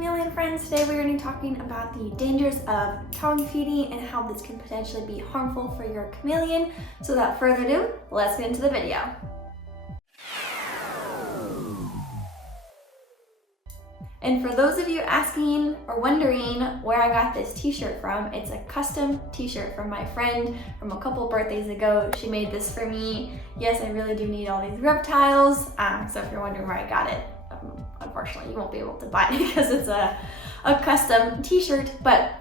chameleon friends. Today we're going to be talking about the dangers of tongue feeding and how this can potentially be harmful for your chameleon. So without further ado, let's get into the video. And for those of you asking or wondering where I got this t-shirt from, it's a custom t-shirt from my friend from a couple birthdays ago. She made this for me. Yes, I really do need all these reptiles. So if you're wondering where I got it, unfortunately you won't be able to buy it because it's a custom t-shirt. But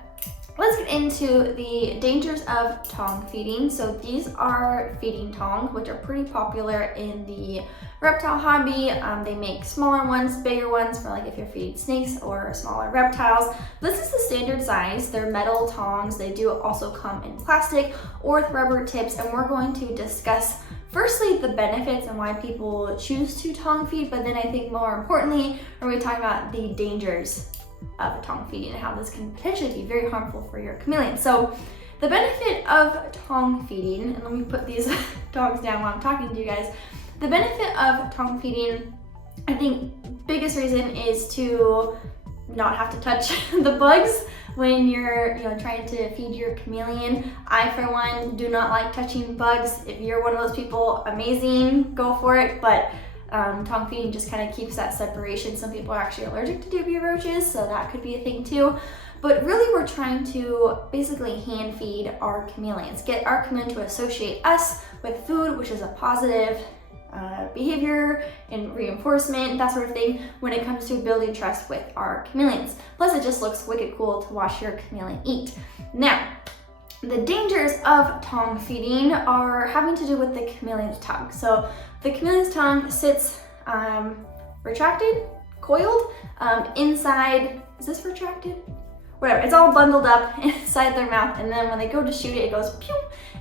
let's get into the dangers of tongue feeding. So these are feeding tongs, which are pretty popular in the reptile hobby. They make smaller ones, bigger ones for like if you're feeding snakes or smaller reptiles. This is the standard size. They're metal tongs. They do also come in plastic or with rubber tips, and we're going to discuss firstly the benefits and why people choose to tongue feed, but then I think more importantly, we're going to talk about the dangers of tongue feeding and how this can potentially be very harmful for your chameleon. So the benefit of tongue feeding, and let me put these dogs down while I'm talking to you guys. The benefit of tongue feeding, I think biggest reason is to not have to touch the bugs when you're trying to feed your chameleon. I, for one, do not like touching bugs. If you're one of those people, amazing, go for it. But tongue feeding just kind of keeps that separation. Some people are actually allergic to dubia roaches, so that could be a thing too. But really we're trying to basically hand feed our chameleons, get our chameleon to associate us with food, which is a positive behavior and reinforcement, that sort of thing, when it comes to building trust with our chameleons. Plus it just looks wicked cool to watch your chameleon eat. Now, the dangers of tongue feeding are having to do with the chameleon's tongue. So the chameleon's tongue sits retracted, coiled, inside, is this retracted? Whatever, it's all bundled up inside their mouth, and then when they go to shoot it, it goes pew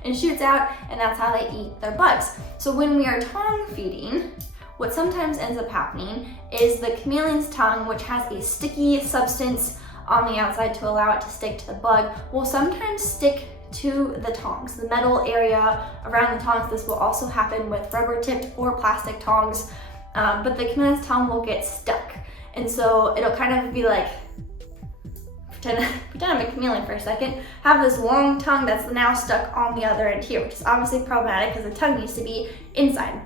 and shoots out, and that's how they eat their bugs. So when we are tongue feeding, what sometimes ends up happening is the chameleon's tongue, which has a sticky substance on the outside to allow it to stick to the bug, will sometimes stick to the tongs, the metal area around the tongs. This will also happen with rubber tipped or plastic tongs, but the chameleon's tongue will get stuck. And so it'll kind of be like, pretend I'm a chameleon for a second, have this long tongue that's now stuck on the other end here, which is obviously problematic because the tongue needs to be inside.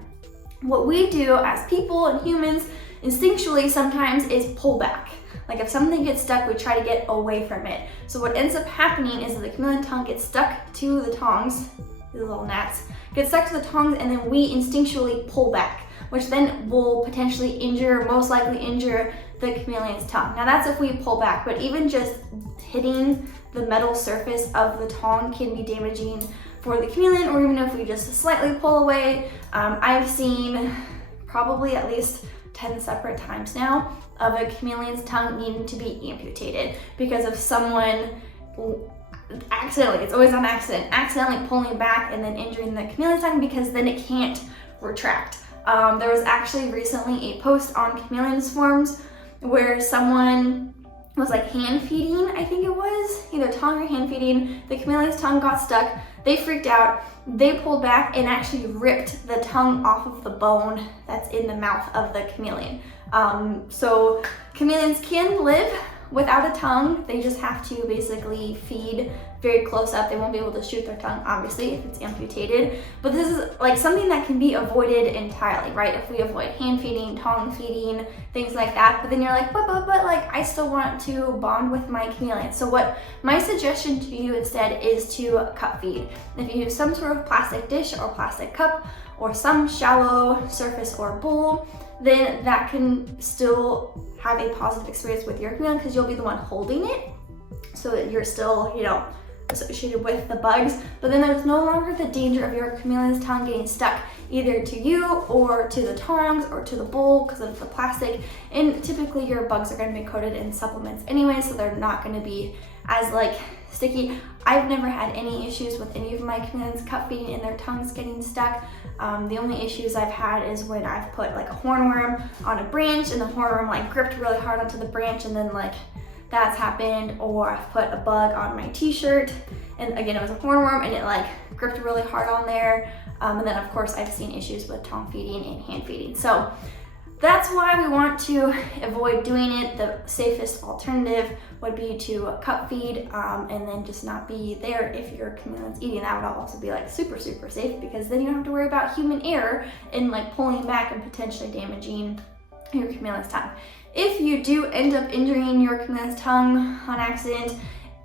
What we do as people and humans instinctually sometimes is pull back. Like if something gets stuck, we try to get away from it. So what ends up happening is that the chameleon tongue gets stuck to the tongs, these little gnats, get stuck to the tongs, and then we instinctually pull back, which then will potentially most likely injure the chameleon's tongue. Now that's if we pull back, but even just hitting the metal surface of the tongue can be damaging for the chameleon, or even if we just slightly pull away. I've seen probably at least 10 separate times now of a chameleon's tongue needing to be amputated because of someone accidentally, it's always on accident, accidentally pulling back and then injuring the chameleon's tongue because then it can't retract. There was actually recently a post on chameleon's forums where someone was like hand feeding, I think it was, either tongue or hand feeding. The chameleon's tongue got stuck, they freaked out, they pulled back and actually ripped the tongue off of the bone that's in the mouth of the chameleon. So chameleons can live without a tongue. They just have to basically feed very close up. They won't be able to shoot their tongue, obviously, if it's amputated. But this is like something that can be avoided entirely, right? If we avoid hand feeding, tongue feeding, things like that. But then you're like, but like I still want to bond with my chameleon. So what my suggestion to you instead is to cup feed. If you use some sort of plastic dish or plastic cup or some shallow surface or bowl, then that can still have a positive experience with your chameleon because you'll be the one holding it, so that you're still, associated with the bugs, but then there's no longer the danger of your chameleon's tongue getting stuck either to you or to the tongs or to the bowl because of the plastic. And typically your bugs are going to be coated in supplements anyway, so they're not going to be as sticky. I've never had any issues with any of my chameleons cup feeding and their tongues getting stuck. The only issues I've had is when I've put a hornworm on a branch and the hornworm gripped really hard onto the branch, and then that's happened. Or I've put a bug on my t-shirt and again it was a hornworm and it gripped really hard on there. And then of course I've seen issues with tongue feeding and hand feeding. So That's why we want to avoid doing it. The safest alternative would be to cup feed and then just not be there if your chameleon's eating. That would also be like super safe, because then you don't have to worry about human error and like pulling back and potentially damaging your chameleon's tongue. If you do end up injuring your chameleon's tongue on accident,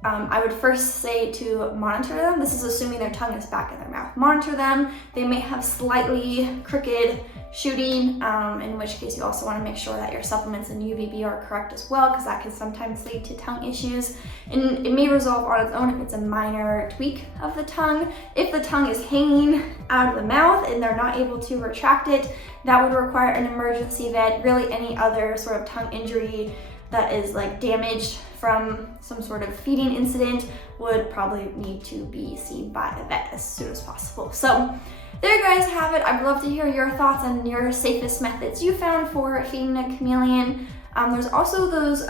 I would first say to monitor them. This is assuming their tongue is back in their mouth. Monitor them. They may have slightly crooked shooting, in which case you also want to make sure that your supplements and UVB are correct as well, because that can sometimes lead to tongue issues. And it may resolve on its own if it's a minor tweak of the tongue. If the tongue is hanging out of the mouth and they're not able to retract it, that would require an emergency vet. Really any other sort of tongue injury that is like damaged from some sort of feeding incident would probably need to be seen by a vet as soon as possible. So there you guys have it. I'd love to hear your thoughts on your safest methods you found for feeding a chameleon. There's also those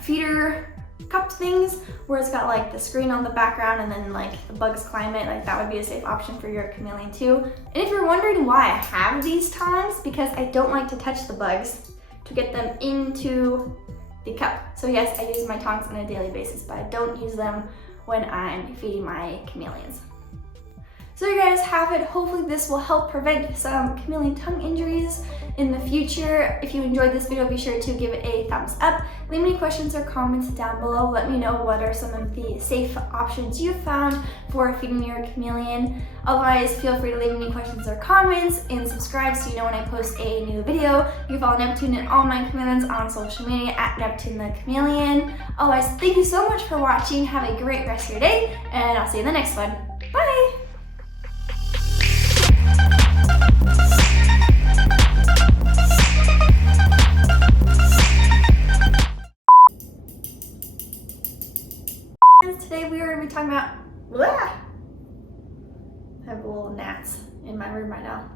feeder cup things where it's got like the screen on the background and then like the bugs climb it. Like that would be a safe option for your chameleon too. And if you're wondering why I have these tongs, because I don't like to touch the bugs to get them into the cup. So yes, I use my tongs on a daily basis, but I don't use them when I'm feeding my chameleons. So you guys have it. Hopefully this will help prevent some chameleon tongue injuries in the future. If you enjoyed this video, be sure to give it a thumbs up. Leave any questions or comments down below. Let me know what are some of the safe options you found for feeding your chameleon. Otherwise, feel free to leave any questions or comments and subscribe so you know when I post a new video. You can follow Neptune and all my chameleons on social media at Neptune the Chameleon. Otherwise, thank you so much for watching. Have a great rest of your day, and I'll see you in the next one. Bye! Today we are going to be talking about, I have little gnats in my room right now.